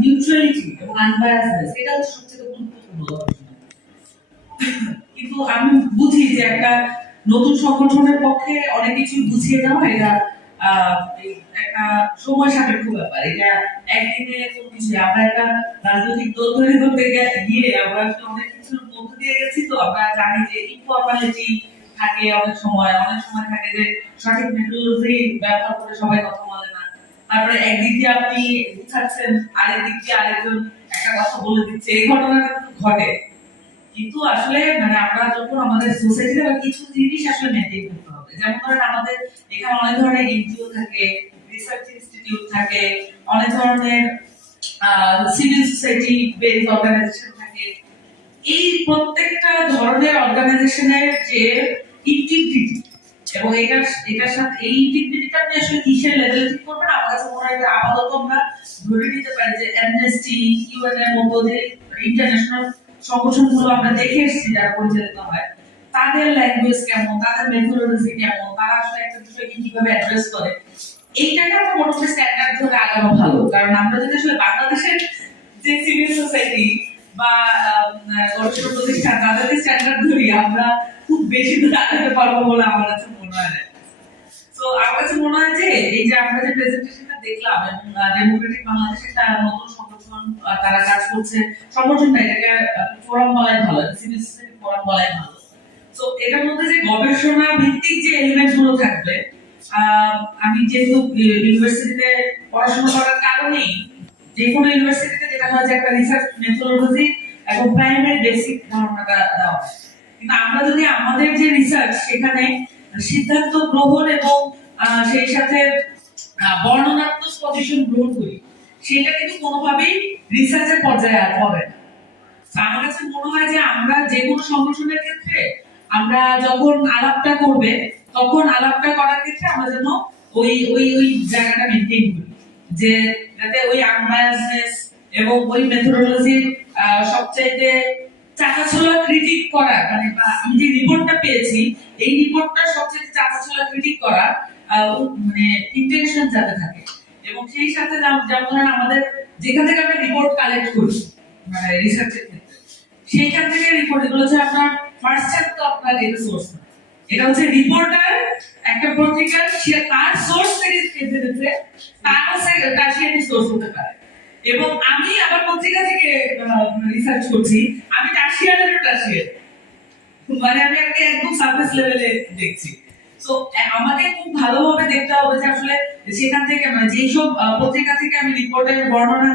Neutrality এবং আনবায়াসনেস, এটা হচ্ছে সবচেয়ে গুরুত্বপূর্ণ গবেষণা। কিন্তু আমি বুঝি যে একটা নতুন সংগঠনের পক্ষে অনেক কিছু বুঝিয়ে নেওয়া এটা একটা সময় সাপেক্ষ ব্যাপার। এটা একদিনে কোনো কিছু, আমরা একটা রাজনৈতিক দল তৈরি করতে গিয়ে আমরা অনেক কিছুর মধ্যে দিয়ে গেছি। তো আমরা জানি যে ইনফরমালিটি থাকে অনেক সময় থাকে যে সঠিক মেথোডোলজি ব্যবহার করে সবাই কথা বলে না। তারপরে একদিক দিয়ে আপনি বুঝাচ্ছেন, আরেক দিক দিয়ে আরেকজন একটা কথা বলে দিচ্ছে, এই ঘটনাটা ঘটে। কিন্তু আসলে মানে আমরা যখন আমাদের সোসাইটিতে কিছু জিনিস আসলে মেনটেন করতে হবে, যেমন ধরেন আমাদের এখানে অনেক ধরনের এনজিও থাকে, রিসার্চ ইনস্টিটিউট থাকে, অনেক ধরনের সিভিল সোসাইটি বেসড অর্গানাইজেশন থাকে। এই প্রত্যেকটা ধরনের অর্গানাইজেশনের যে ইন্টিগ্রিটি এবং এটার সাথে এই ইন্টিগ্রিটিটা আপনি আসলে কিসের লেভেলে ঠিক করবেন, আমার কাছে মনে হয় যে আপাতত আমরা ধরে নিতে পারি যে অ্যামনেস্টি, ইউএন এর মতো যে ইন্টারন্যাশনাল সংগঠনগুলো আমরা দেখে এসেছি যারা পরিচালিত হয়, তাদের ল্যাঙ্গুয়েজ কেমন, তাদের মেথোডোলজি কেমন, তারা আসলে একটা বিষয়কে কিভাবে অ্যাড্রেস করে, এইটাকে আমরা মোটামুটি স্ট্যান্ডার্ড ধরে আগানো ভালো। কারণ আমরা যদি আসলে বাংলাদেশের যে সিভিল সোসাইটি বা গবেষণা প্রতিষ্ঠান তাদের স্ট্যান্ডার্ড ধরি, আমরা খুব বেশি দূর আগাতে পারবো বলে আমার কাছে মনে হয় না। তো আমার কাছে মনে হয় যে এই যে আমরা যে প্রেজেন্টেশনটা দেখলাম এবং ডেমোক্রেটিক বাংলাদেশ একটা নতুন সংগঠন, তারা কাজ করছে, সংগঠন না এটাকে ফোরাম বলাই ভালো, সিভিল সোসাইটি ফোরাম বলাই ভালো। তো এটার মধ্যে যে গবেষণা ভিত্তিক যে এলিমেন্ট গুলো থাকবে, আমি যেহেতু ইউনিভার্সিটিতে পড়াশোনা করার কারণেই যে কোনো ইউনিভার্সিটিতে যেটা হয় যে একটা রিসার্চ মেথোডোলজি এবং প্রাইমারি বেসিক ধারণাটা দেওয়া হয়। কিন্তু আমরা যদি আমাদের যে রিসার্চ সেখানে সিদ্ধান্ত গ্রহণ এবং সেই সাথে বর্ণনাত্মক পজিশন গ্রহণ করি, সেটা কিন্তু কোনোভাবেই রিসার্চের পর্যায়ে আর হবে না। আমার কাছে মনে হয় যে আমরা যে কোনো সংগঠনের ক্ষেত্রে আমরা যখন আলাপটা করবে, তখন আলাপটা করার ক্ষেত্রে আমরা যেন ওই ওই ওই জায়গাটা মেনটেন করি, যে যাতে ওই আনবায়াসনেস এবং ওই মেথোডোলজির সবচাইতে চাকাছোলা ক্রিটিক করা, মানে আমি যে রিপোর্টটা পেয়েছি এই রিপোর্টটা সবচেয়ে চাকাছোলা ক্রিটিক করা মানে ইন্টেনশন যাতে থাকে। এবং সেই সাথে যেমন আমাদের যেখান থেকে আমরা রিপোর্ট কালেক্ট করি মানে রিসার্চের ক্ষেত্রে, সেইখান থেকে রিপোর্ট এগুলো হচ্ছে আপনার ফার্স্ট হ্যান্ড তো আপনার এটা সোর্স না, এটা হচ্ছে রিপোর্টার একটা পত্রিকার সে তার সোর্স থেকে পেতে দিতে, তার হচ্ছে টার্সিয়ারি সোর্স হতে পারে। এবং আমি আবার পত্রিকা থেকে রিসার্চ করছি, আমি টার্সিয়ারি মানে আমি একদম সারফেস লেভেলে দেখছি। তো আমাকে খুব ভালোভাবে দেখতে হবে যে আসলে সেখান থেকে মানে যেসব পত্রিকা থেকে আমি রিপোর্টের বর্ণনা